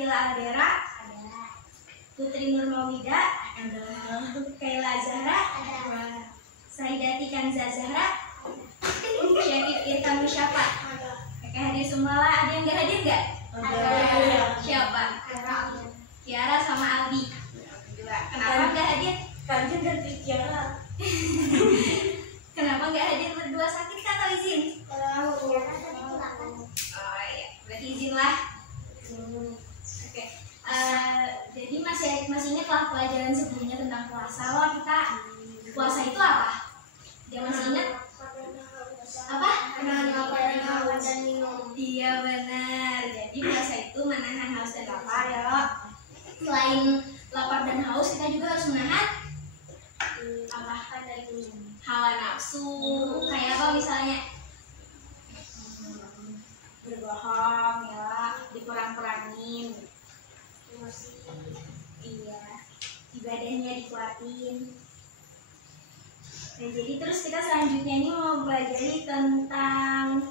Nafila Aldera, Putri Nurmawida, Kaila Zahra, Saidati Kanza Zahra, Syakib Irkan Musyafa. Oke, hadir semua lah. Ada yang nggak hadir nggak? Siapa? Kiara sama Aldi. Kenapa nggak hadir? Kanjeng dan Kiara. Kenapa nggak hadir berdua, sakit atau izin? Oh iya, berarti izin lah. Oke. Jadi masih ingat lah pelajaran sebelumnya tentang puasa. Loh, kita puasa itu apa? Dia masih ingat? Apa? Menahan lapar dan haus dan minum. Iya benar. Jadi puasa itu menahan haus dan lapar ya loh. Selain lapar dan haus, kita juga harus menahan apa? Hawa nafsu. Kayak apa misalnya? Berbohong ya, dikurang-kurangin. Iya, ibadahnya dikuatin. Nah, jadi terus kita selanjutnya ini mau belajar tentang,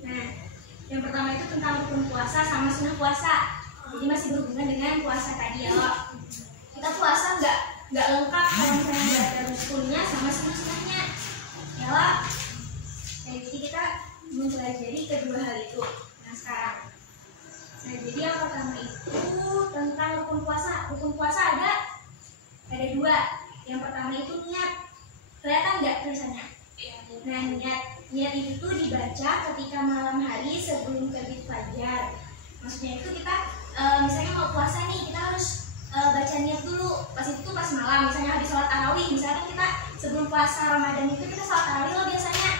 nah, yang pertama itu tentang rukun puasa sama sunnah puasa. Jadi masih berhubungan dengan puasa tadi ya loh. Kita puasa nggak lengkap kalau misalnya nggak ada rukunnya sama sunnah-sunnahnya ya loh. Nah, jadi kita mempelajari kedua hal itu. Nah sekarang, nah jadi yang pertama itu tentang rukun puasa. Rukun puasa ada dua. Yang pertama itu niat. Kelihatan nggak tulisannya? Nah niat itu dibaca ketika malam hari sebelum terbit fajar. Maksudnya itu kita misalnya mau puasa nih, kita harus baca niat dulu. Pas itu pas malam, misalnya habis sholat tarawih. Misalnya kita sebelum puasa Ramadan itu kita sholat tarawih loh biasanya.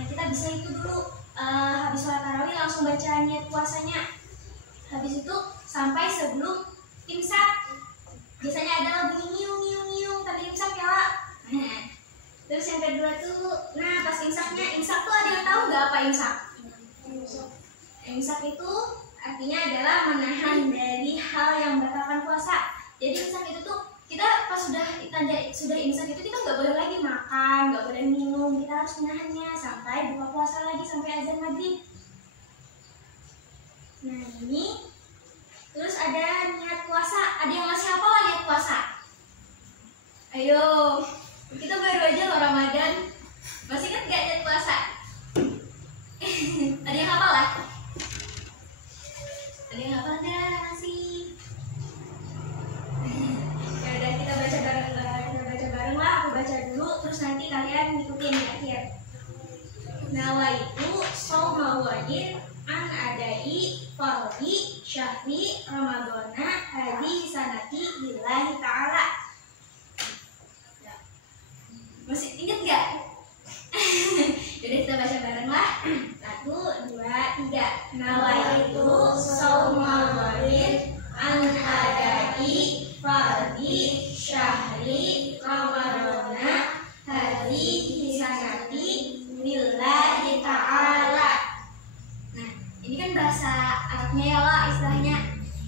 Nah kita bisa itu dulu habis sholat tarawih langsung baca niat puasanya. Habis itu sampai sebelum imsak. Biasanya ada bunyi nyiung tadi imsak ya lah. Terus yang kedua tuh, nah pas imsak tuh ada yang tahu nggak apa imsak? Imsak itu artinya adalah menahan dari hal yang membatalkan puasa. Jadi imsak itu tuh kita pas sudah imsak itu kita nggak boleh lagi makan, nggak boleh minum, kita harus menahannya sampai buka puasa lagi sampai azan maghrib. Nah ini terus ada niat puasa. Ada yang masih hafal lah niat puasa? Ayo, kita baru aja loh Ramadan. Masih ingat gak niat puasa? Ada yang hafal lah? Ada yang hafal nggak masih? Ya udah kita baca bareng lah. Aku baca dulu, terus nanti kalian ngikutin di akhir. Nawaitu shauma wadin an adai fardhi syahri ramadana hadhi sanati lillahi ta'ala. Masih inget gak? Jadi kita baca bareng lah. 1, 2, 3. Nawaitu shauma wadin an adai fardhi syahri ramadana hadhi sanati lillahi ta'ala. Nah, ini kan bahasa Arabnya ya lah istilahnya.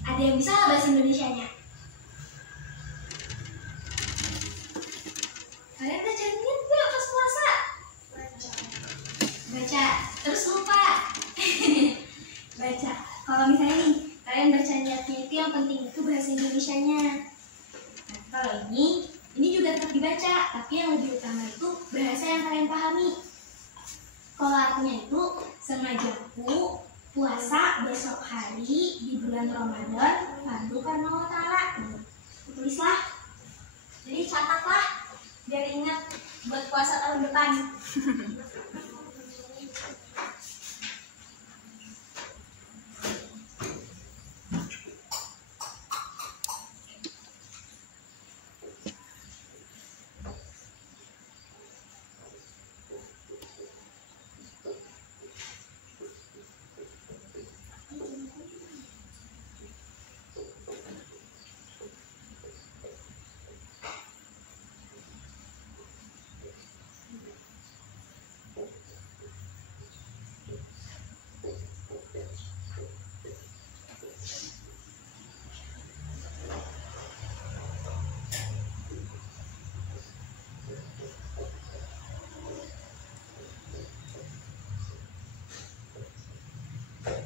Ada yang bisa nggak bahasa Indonesianya? Kalian baca niat nggak pas puasa? Baca, terus lupa. Baca. Kalau misalnya nih, kalian baca niatnya itu yang penting itu bahasa Indonesianya. Nah, kalau ini juga tetap dibaca, tapi yang lebih utama itu bahasa yang kalian pahami. Kalau artinya itu sengajaku puasa besok hari di bulan Ramadan fardu karena Allah Ta'ala. Tulislah. Jadi catatlah biar ingat buat puasa tahun depan.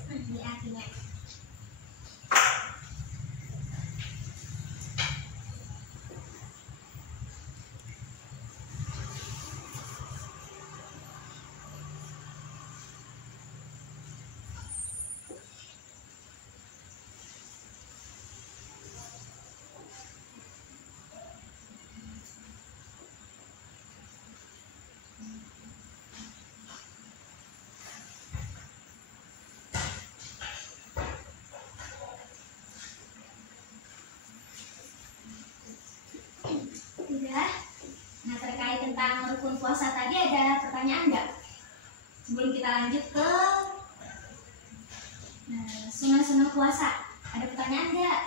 Ini artinya. Udah. Nah, terkait tentang rukun puasa tadi ada pertanyaan nggak? Sebelum kita lanjut ke sunah-sunah puasa, ada pertanyaan nggak?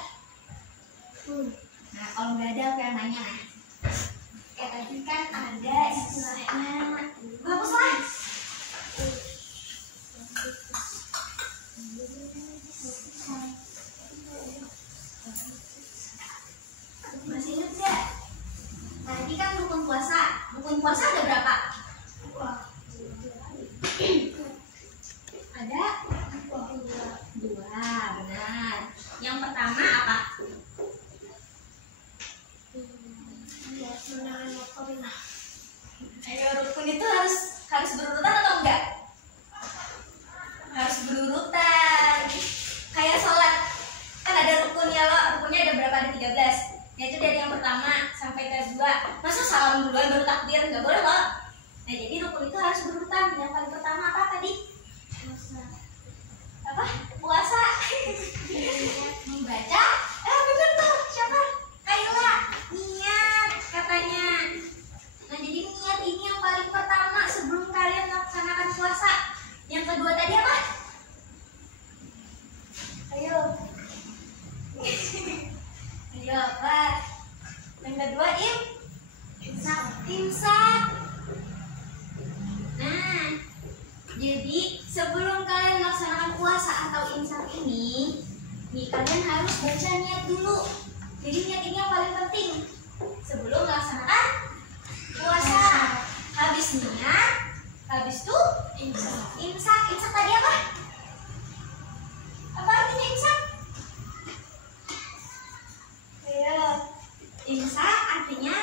Nah, kalau nggak ada, aku yang nanya. Kayak tadi kan ada istilahnya, hapus lah. Masih ingat nggak? Tadi kan rukun puasa. Rukun puasa ada berapa? Ada dua, benar. Yang pertama apa? Ayo, rukun itu harus berurutan atau enggak? Harus berurutan. Kayak sholat kan ada rukunnya loh. Rukunnya ada berapa? Ada 13. Yaitu dari yang pertama sampai ke kedua. Masa salam duluan baru takbir? Nggak boleh loh. Nah, jadi rukun itu harus berurutan. Yang paling pertama apa tadi? Apa? Puasa. Membaca. Bener tuh. Siapa? Kaila. Niat katanya. Nah, jadi niat ini yang paling pertama sebelum kalian melaksanakan puasa. Yang kedua tadi apa? Ayo. Ayo, apa? Yang kedua imsak. Nah, jadi sebelum kalian melaksanakan puasa atau imsak ini, kalian harus baca niat dulu. Jadi niat ini yang paling penting sebelum melaksanakan puasa. Habis niat, habis itu imsak. Imsak tadi apa? Apa artinya imsak? Ayo. Imsak artinya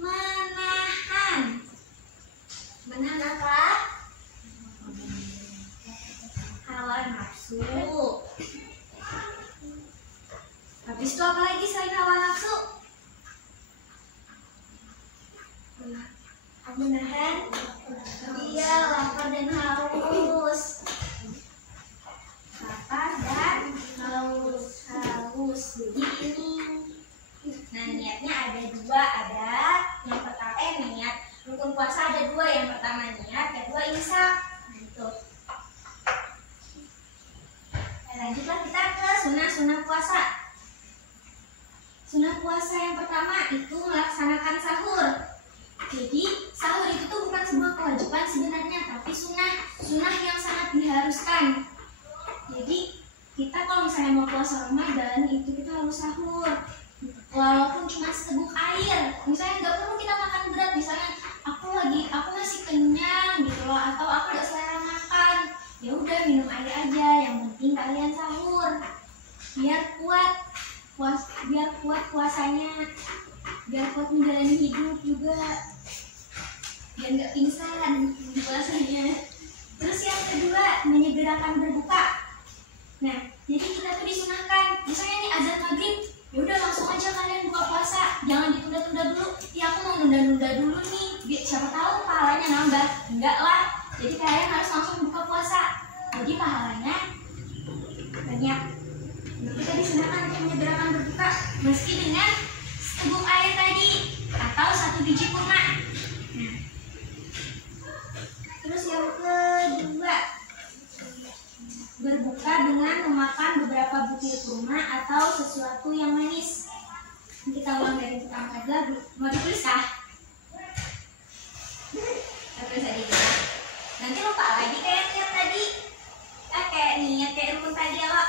menahan. Menahan apa? Hawa nafsu. Habis itu apa lagi selain hawa nafsu? Menahan lapar dan haus. Lapar dan haus. Jadi ini. Nah, niatnya ada dua. Ada yang pertama niat rukun puasa ada dua. Yang pertama niat, kedua imsak. Nah, itu. Nah, lanjutlah kita ke sunah puasa. Sunah puasa yang pertama itu melaksanakan sahur. Jadi sahur itu tuh bukan sebuah kewajiban sebenarnya, tapi sunah yang sangat diharuskan. Jadi kita kalau misalnya mau puasa Ramadan itu kita harus sahur, walaupun cuma seteguk air. Misalnya nggak perlu kita makan berat. Misalnya aku masih kenyang gitu loh, atau aku nggak selera makan, ya udah minum air aja. Yang penting kalian sahur biar kuat puasanya, biar kuat menjalani hidup juga, biar nggak pingsan puasanya. Terus yang kedua menyegerakan berbuka. Nah, jadi kita tuh disunahkan, misalnya nih azan maghrib, ya udah langsung aja kalian buka puasa, jangan ditunda-tunda dulu. Ya aku mau nunda-nunda dulu nih, siapa tahu pahalanya nambah. Enggak lah, jadi kalian harus langsung buka puasa, jadi pahalanya banyak. Kita disunahkan untuk menyegerakan berbuka meski dengan seteguk air tadi atau 1 biji kurma. Nah, terus yang kedua berbuka dengan memakan beberapa butir kurma atau sesuatu yang manis. Kita ulang dari pertama lagi. Mau ditulis kah? Tulis aja. Nanti lupa lagi kayak niat tadi. Kayak rukun tadi ya lo.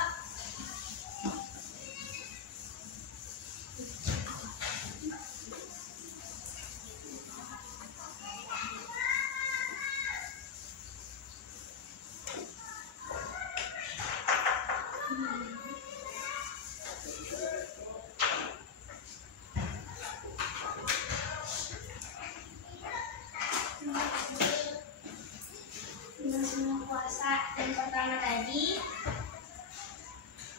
lagi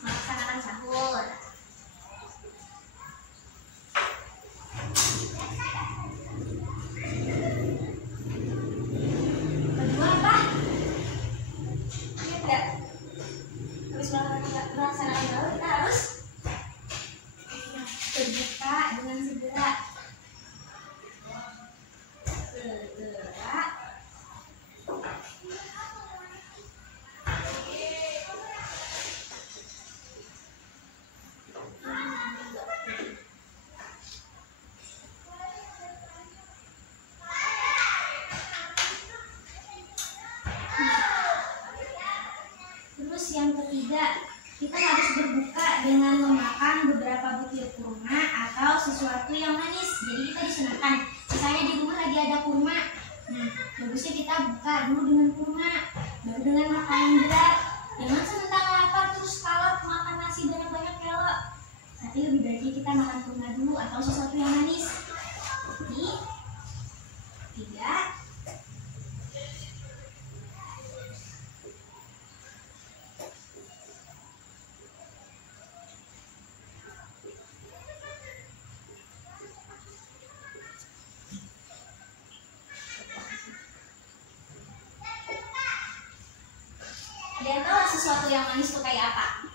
melaksanakan sahur. Kedua apa? Ingat nggak? Habis melaksanakan sahur kita harus berbuka dengan segera. Terus yang ketiga, kita harus berbuka dengan memakan beberapa butir kurma atau sesuatu yang manis. Jadi kita disunahkan, misalnya di rumah lagi ada kurma, nah bagusnya kita buka dulu dengan kurma, baru dengan makanan berat. Jangan sebentar lapar terus kalap makan nasi banyak-banyak kelok. Tapi lebih baiknya kita makan kurma dulu atau sesuatu yang manis. Jadi tiga. Dia tahu sesuatu yang manis itu kayak apa?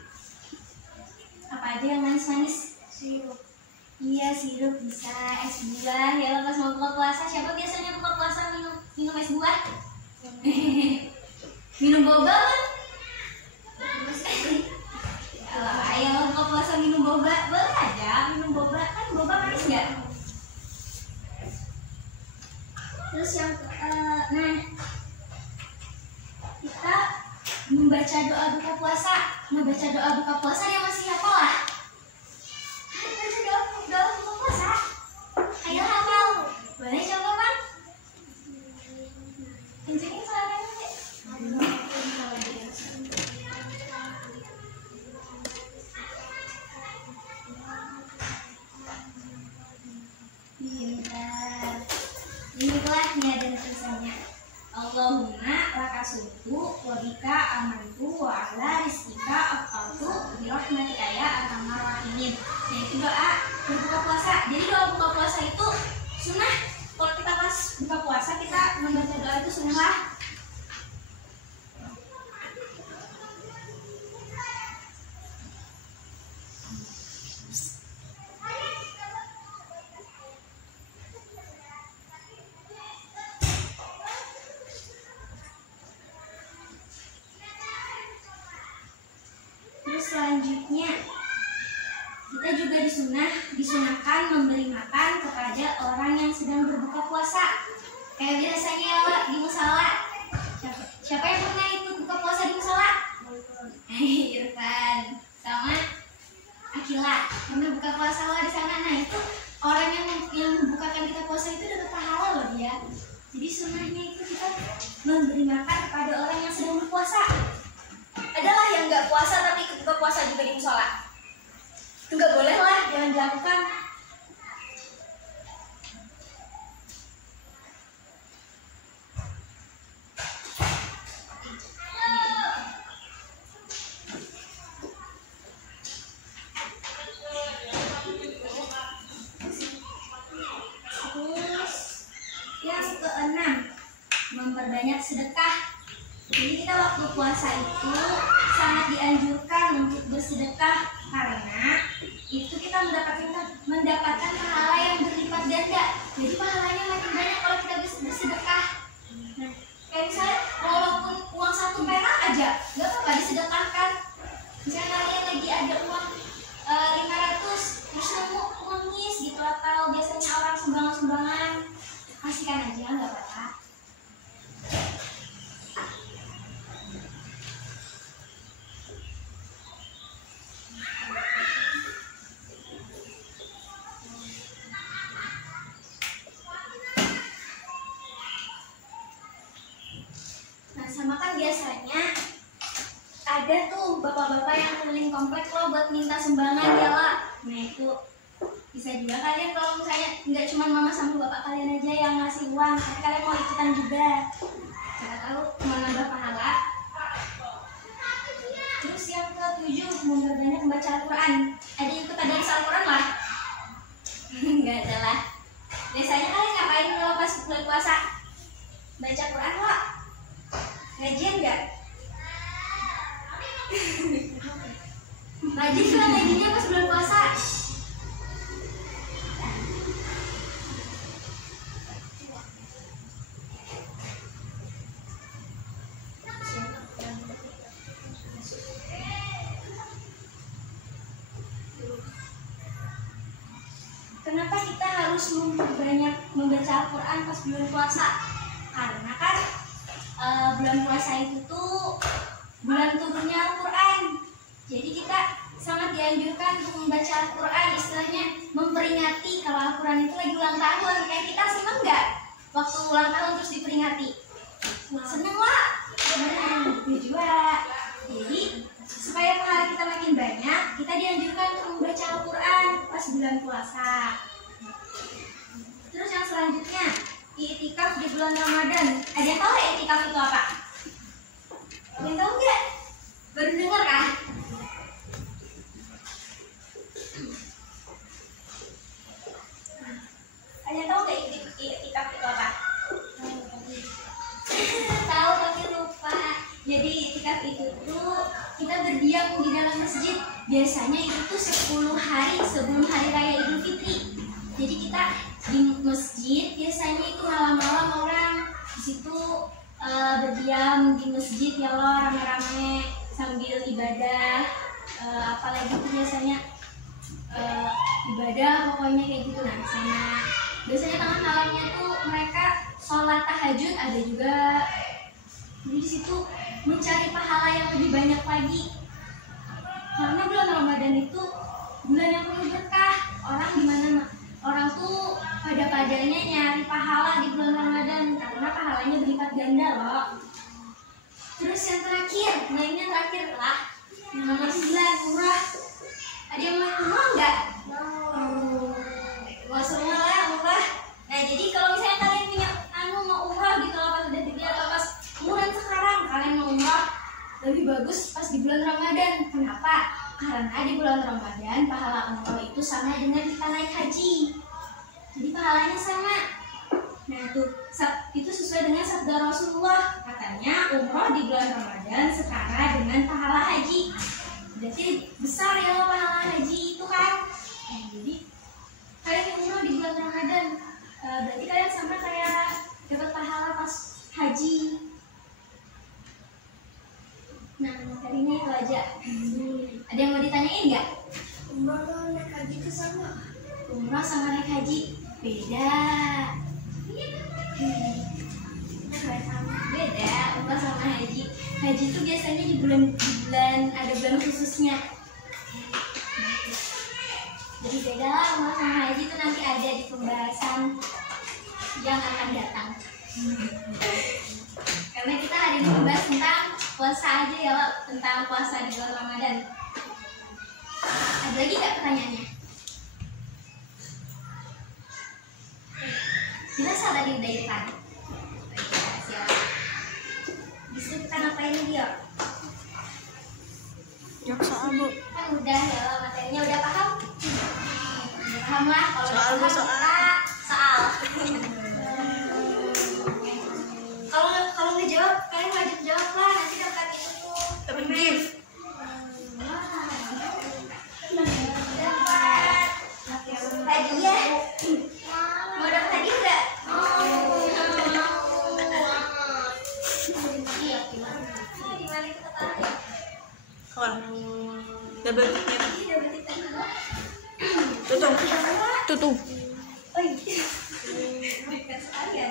Apa aja yang manis-manis? Sirup. Iya, sirup bisa, es buah. Ya lo pas mau buka puasa, siapa biasanya buka puasa minum es buah? Minum boba kan? Ayo lo buka puasa minum boba, boleh aja minum boba. Kan boba manis nggak? Terus yang nah kita membaca doa buka puasa. Membaca doa buka puasa yang masih hafal lah. Baca doa buka puasa. Ayo hafal. Boleh coba Bang? Kencengin suaranya deh. Pintar. Inilah niat dan tulisannya. Allahumma lakasumtu wa bika amantu wa ala rizkika afqaltu birahmatika ya arhamar rahimin. Nah itu doa berbuka puasa. Jadi doa buka puasa itu sunnah. Kalau kita pas buka puasa kita membaca doa itu sunnah lah. Selanjutnya kita juga disunahkan memberi makan kepada orang yang sedang berbuka puasa. Kayak biasanya ya Wak, di musala. Siapa yang pernah ikut buka puasa di musala? Irfan sama Akila pernah buka puasa Wak di sana. Nah itu orang yang membukakan kita puasa itu dapat pahala loh dia. Jadi sunnahnya itu kita memberi makan kepada orang yang sedang berpuasa. Adalah yang nggak puasa tapi ikut buka puasa juga di musola. Itu nggak boleh lah, jangan dilakukan. Terus yang keenam, memperbanyak sedekah. Jadi kita waktu puasa itu sangat dianjurkan untuk bersedekah karena itu kita mendapatkan pahala yang berlipat ganda. Jadi pahalanya makin banyak kalau kita bersedekah. Nah, kayak misalnya walaupun uang 1 perak aja, nggak apa-apa disedekahkan. Misalnya kalian lagi ada uang 500, terus nemu uang ngis gitu atau biasanya orang sumbangan-sumbangan, kasihkan aja nggak apa-apa. Sama kan biasanya ada tuh bapak-bapak yang keliling komplek lo buat minta sumbangan ya lah. Nah itu bisa juga kalian kalau misalnya nggak cuma mama sama bapak kalian aja yang ngasih uang, tapi kalian mau ikutan juga. Siapa tahu mau nambah pahala. untuk memperbanyak membaca Al-Quran. Ada yang ikut tadarus Al-Quran lah? Enggak ada lah. Biasanya kalian ngapain kalau pas bulan puasa? Baca Quran lah? Ngajian nggak? Rajin kan ngajinya pas bulan puasa? Kenapa kita harus banyak membaca Al-Quran pas bulan puasa? Karena kan bulan puasa itu tuh bulan turunnya Al-Quran. Jadi kita sangat dianjurkan untuk membaca Al-Quran, istilahnya memperingati kalau Al-Quran itu lagi ulang tahun. Kayak kita seneng nggak waktu ulang tahun terus diperingati? Seneng lah, gue juga. Jadi supaya pahala kita makin banyak, kita dianjurkan untuk membaca Al-Quran pas bulan puasa. Terus yang selanjutnya, i'tikaf di bulan Ramadan. Ada yang tahu i'tikaf itu apa? Ada yang tahu nggak? Baru dengar kah? Ada yang tahu nggak i'tikaf itu apa? Tahu tapi lupa. Jadi i'tikaf itu tuh kita berdiam di dalam masjid. Biasanya itu tuh 10 hari sebelum hari raya Idul Fitri. Jadi kita di masjid biasanya itu malam-malam orang di situ berdiam di masjid ya Allah, rame-rame sambil ibadah. Apalagi itu biasanya ibadah pokoknya kayak gitu. Nah sama biasanya tengah malamnya tuh mereka sholat tahajud ada juga. Jadi di situ mencari pahala yang lebih banyak lagi. Karena bulan Ramadan itu bulan yang penuh berkah. Orang tuh pada-padanya nyari pahala di bulan Ramadan karena pahalanya berlipat ganda loh. Terus yang terakhir, yang terakhir lah, yang nomor 9, umrah. Ada yang mau umrah nggak? Mau semua lah umrah. Nah jadi kalau misalnya kalian punya mau umrah gitu loh, pas udah gede atau pas umuran sekarang kalian mau umrah, lebih bagus pas di bulan Ramadan. Kenapa? Karena di bulan Ramadan pahala umroh itu sama dengan kita naik haji. Jadi pahalanya sama. Nah itu sesuai dengan sabda Rasulullah. Katanya umroh di bulan Ramadan setara dengan pahala haji. Berarti besar ya pahala haji itu kan. Nah, jadi kalian yang umroh di bulan Ramadan, berarti kalian sama kayak dapat pahala pas haji. Nah, materinya itu aja. Ada yang mau ditanyain nggak? Umroh naik haji itu sama? Umroh sama naik haji beda. Beda umroh sama haji. Haji itu biasanya di bulan ada bulan khususnya. Jadi beda lah umroh sama haji itu nanti ada di pembahasan yang akan datang. Karena kita hari ini membahas tentang puasa aja ya loh, tentang puasa di bulan Ramadan. Ada lagi nggak pertanyaannya? Jelas tadi udah depan. Bisa kita ngapain lagi ya? Jawab soal bu. Kan udah ya loh, materinya udah paham? Paham lah kalau Soal bu, soal. Soal. Kalau nggak jawab, kalian wajib jawab lah, nanti dapat itu tuh. Dapat gift. Dapat hadiah. Mau dapat hadiah nggak? Di mana kita tahu? Kawan. Double gift. Iya, dapat itu. Tutup. Tutup. Oh iya. Dekat sekali ya.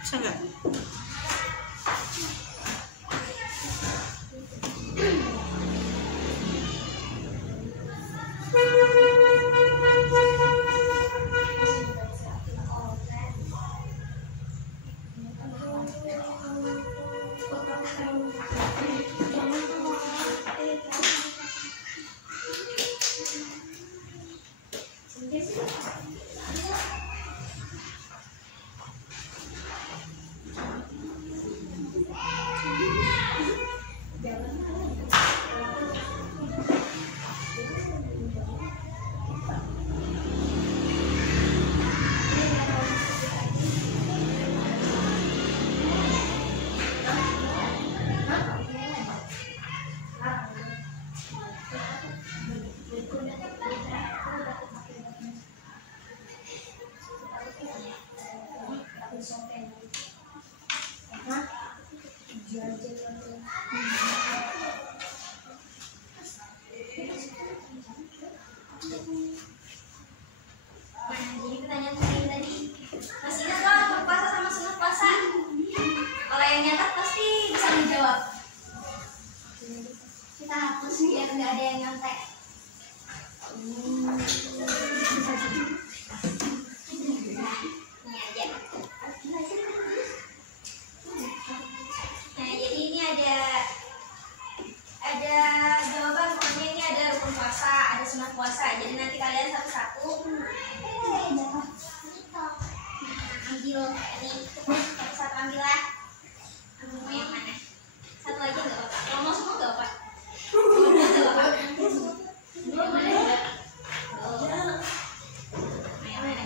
Bisa nggak? nggak ada yang nyontek. Ini aja. Nah, jadi ini ada jawaban, pokoknya ini ada rukun puasa, ada sunat puasa. Jadi nanti kalian satu-satu ambil ini, satu-satu ambil lah. Mau yang mana? Satu aja nggak apa-apa. Kalau mau semua nggak apa-apa. Nggak apa-apa. Yang mana juga? Oh. Yang mana?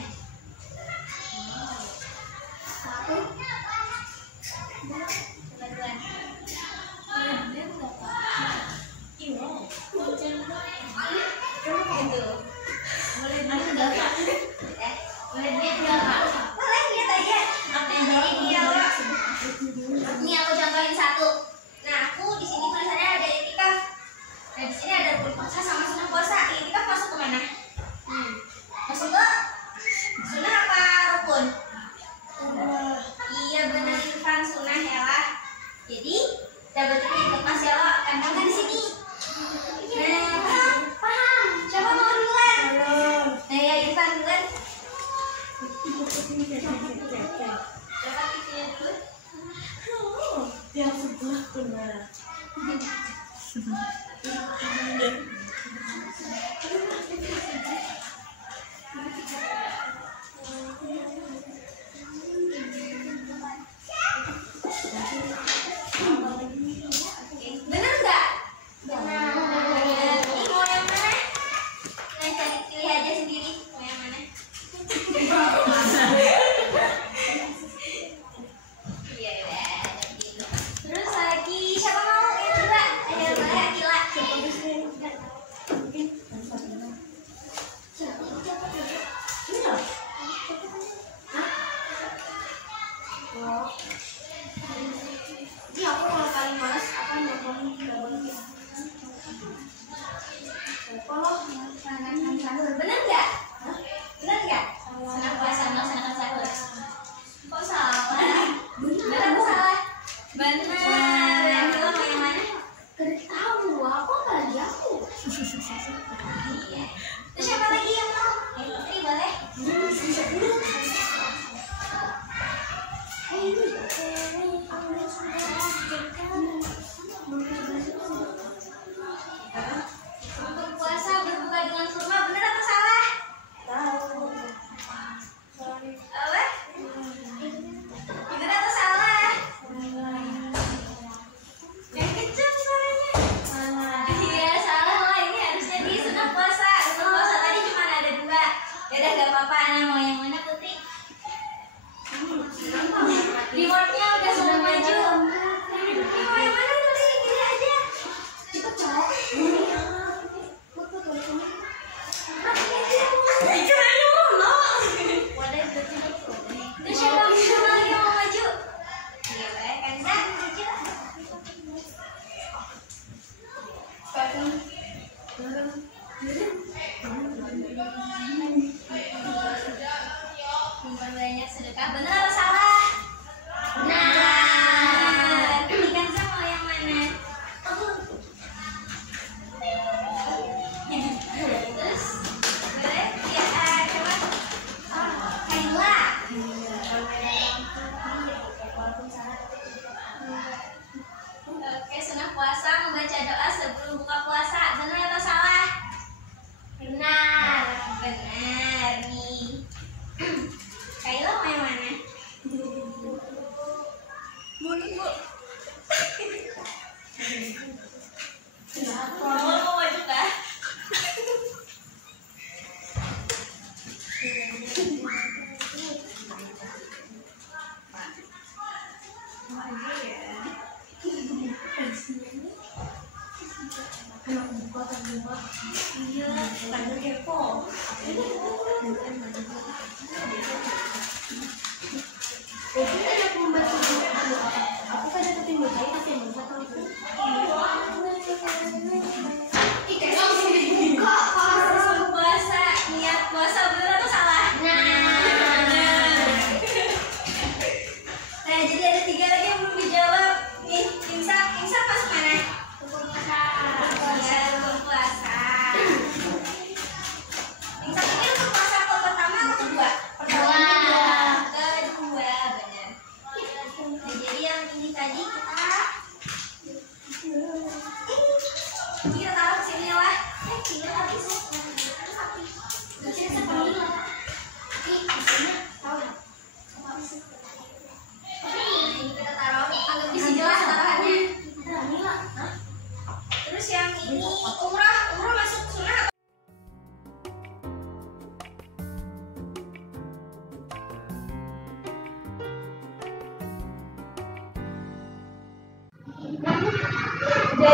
Satu. Dua-duaan. Ini aku contohin satu. Nah, aku di sini tulisannya ada itikaf. Nah, di sini ada rukun puasa sama sunah puasa. Itikaf masuk ke mana? Masuk ke sunah apa rukun? Iya benar, itu kan sunah ya lah. Jadi dapat itikaf ya lo. Tempelkan di sini. Nah, paham? Siapa mau duluan? Nah, ya Irfan duluan. Dapat isinya dulu. Yang sebelah benar. Benar nggak? Benar. Ini mau yang mana? Nah, cari pilih aja sendiri. Mau yang mana? Iya, udah. Terus lagi siapa mau? Yang coba. Ayo, boleh Akila. Ini aku kalau paling males apa nonton double kick. Kalau makanan sahur, bener nggak? Bener nggak? Sunah puasa sama sunah sahur. Kok salah? Bener atau salah? Bener. Yang kedua mau yang mana? Tahu aku nggak lagi aku. Iya. Terus siapa lagi yang mau? Putri boleh? Untuk puasa berbuka dengan kurma, bener atau salah? Apa? Bener atau salah? Yang kencang suaranya. Iya, salah lah. Ini harusnya di sunah puasa. Sunah puasa tadi cuma ada 2. Yaudah, gak apa-apa. Ana mau yang mana, Putri? Rewardnya udah semua maju. Ini mau yang mana? Putri, pilih aja. Cepet, cowok. Terus siapa lagi yang mau maju? Iya, boleh kan? Zan, maju. Memperbanyak sedekah, benar atau salah? Benar. Pilihkan Zan mau yang mana? Terus, boleh? Ya, coba. Kaila. Oke, sunah puasa membaca doa sebelum buka puasa. Benar atau salah? Benar. Benar nih. Kaila mau yang mana? Boleh, Bu. Mau maju kah? Iya, tanya kepo. Itu ada pembaca aku kan ada tim baca tapi yang bisa tahu. Sebelum puasa, niat puasa benar atau salah? Nah, jadi ada 3 lagi yang belum dijawab. Nih, imsak masuk mana? Bukan puasa. Ya, belum puasa.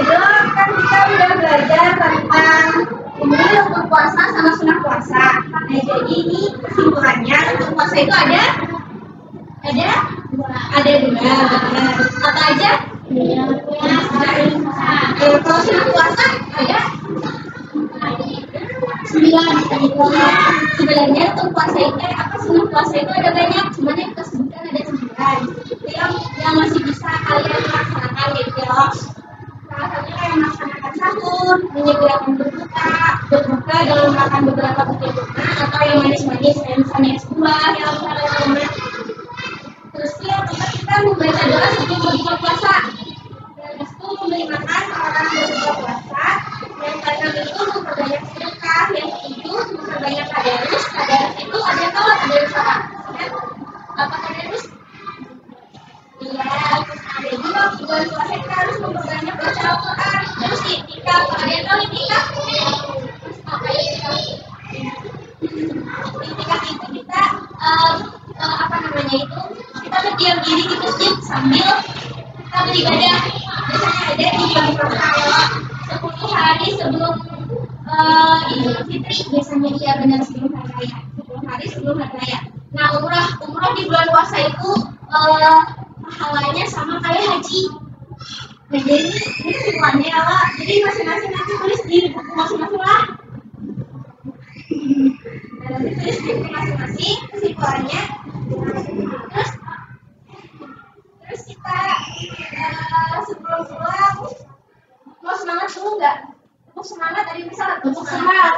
dong, kan kita udah belajar tentang ini untuk puasa sama sunah puasa. Nah, jadi ini kesimpulannya untuk puasa itu ada dua. Apa aja? Kalau sunah puasa ada 9. Sebenarnya untuk puasa itu sunah puasa itu ada banyak, cuman yang kita sebutkan ada 9. Yang masih bisa kalian laksanakan gitu ya. Salah satunya kayak melaksanakan sahur, menyediakan berbuka dalam makan beberapa butir kurma, atau yang manis-manis kayak misalnya es buah yang misalnya. Terus yang keempat kita membaca doa sebelum berbuka puasa. Dan itu memberi makan orang berbuka puasa. Yang keenam itu memperbanyak sedekah. Yang ketujuh memperbanyak tadarus. Tadarus itu ada yang tahu tadarus apa? Apa tadarus? Iya, jadi waktu bulan puasa kita harus memperbanyak baca Al-Quran. Terus iktikaf, ada yang tahu iktikaf? Apa iktikaf? Iktikaf itu kita kita berdiam diri di masjid sambil kita beribadah. Biasanya ada di bulan puasa 10 hari sebelum Idul Fitri. Biasanya iya benar sebelum hari raya. 10 hari sebelum hari raya. Nah, umroh di bulan puasa itu pahalanya sama kayak haji. Nah, jadi ini kesimpulannya ya, Wak. Jadi masing-masing nanti tulis di buku masing-masing lah. Nah, nanti tulis di buku masing-masing kesimpulannya. Terus kita sebelum pulang mau semangat dulu nggak? Tepuk semangat tadi misal tepuk semangat.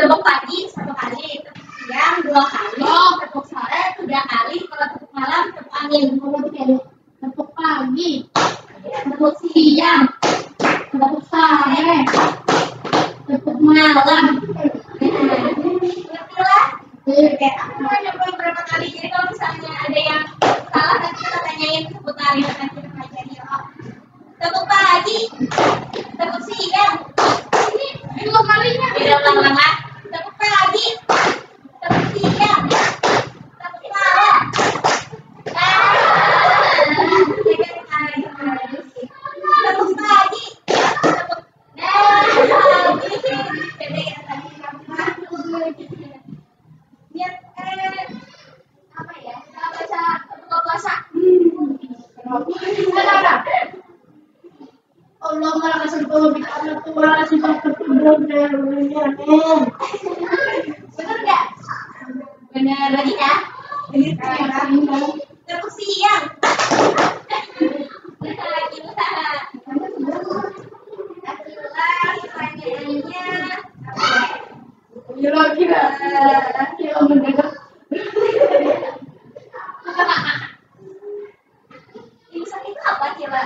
Tepuk pagi 1 kali, tepuk siang 2 kali, tepuk sore 3 kali, kalau tepuk malam tepuk angin. Tepuk pagi, tepuk siang, tepuk sore, tepuk malam. Ngerti lah? Aku mau nyoba berapa kali, jadi kalau misalnya ada yang salah nanti kita tanyain seputar itu nanti kita pelajari. Tepuk pagi, tepuk siang, ini 2 kalinya. Tidak lama-lama. Tepuk pagi, tepuk siang, tepuk malam. Tepuk pagi, niat apa ya? Kita baca buka puasa. Allah malah kasih tahu kita anak tua kasih tahu bener nggak? Bener lagi ya? Tepuk siang. Lagi usaha. Pertanyaannya lagi lah. Imsak itu apa Cila?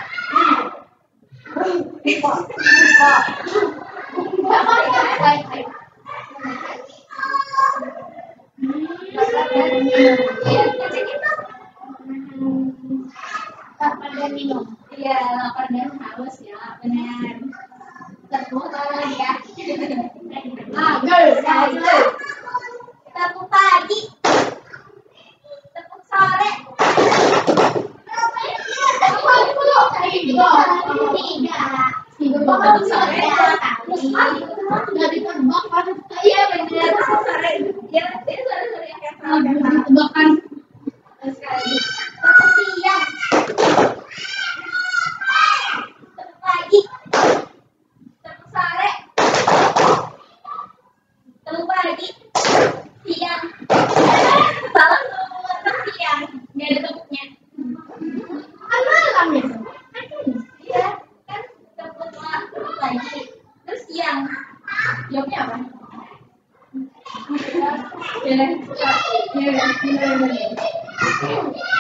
Lapar dan minum. Iya, lapar dan haus ya, benar. Tepuk lagi ya. Tepuk pagi. Tepuk sore. Iya benar. Sore. Ya, sore yang tebakan. Tepuk siang. Tepuk pagi. Tepuk sore. Tepuk pagi. Siang. Salah tepuk siang. Nggak ada tepuknya. Malam ya? Iya, kan tepuk pagi. Terus siang. Jawabnya apa?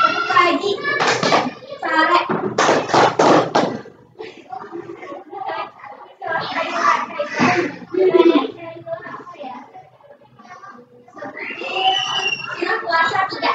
Tepuk pagi. Sore. Puasa 3.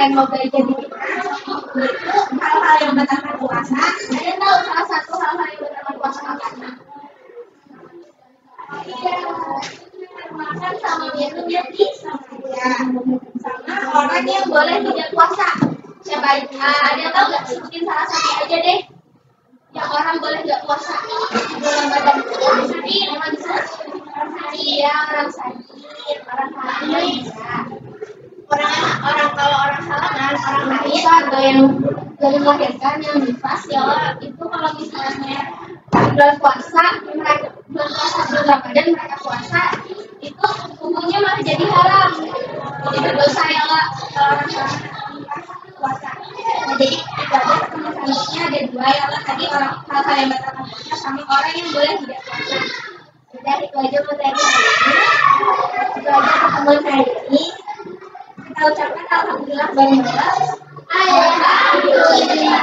kalian mau belajar di itu hal-hal yang batalkan puasa. Kalian tahu salah satu hal-hal yang batalkan puasa apa? Iya, makan sama minumnya sama orang yang boleh tidak puasa. Siapa? Ada yang tahu nggak? Sebutin salah satu aja deh. Yang orang boleh nggak puasa bulan Ramadan. Orang sakit, orang hamil, orang kalau orang halangan, orang haid atau yang dari melahirkan yang nifas ya itu kalau misalnya bulan puasa bulan Ramadan mereka puasa itu hukumnya malah jadi haram, jadi berdosa ya kalau orang puasa. Nah, jadi ibadah sama-samanya ada dua ya Allah, tadi orang hal-hal yang batalkan puasa sama orang yang boleh tidak puasa. Udah itu aja materi hari ini, itu aja pertemuan hari ini. Kita ucapkan alhamdulillah bareng-bareng. Alhamdulillah.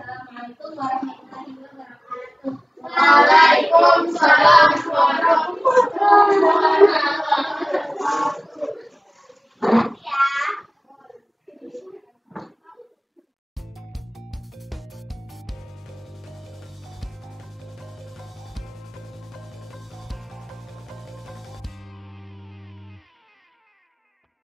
Assalamualaikum warahmatullahi wabarakatuh. Waalaikumsalam.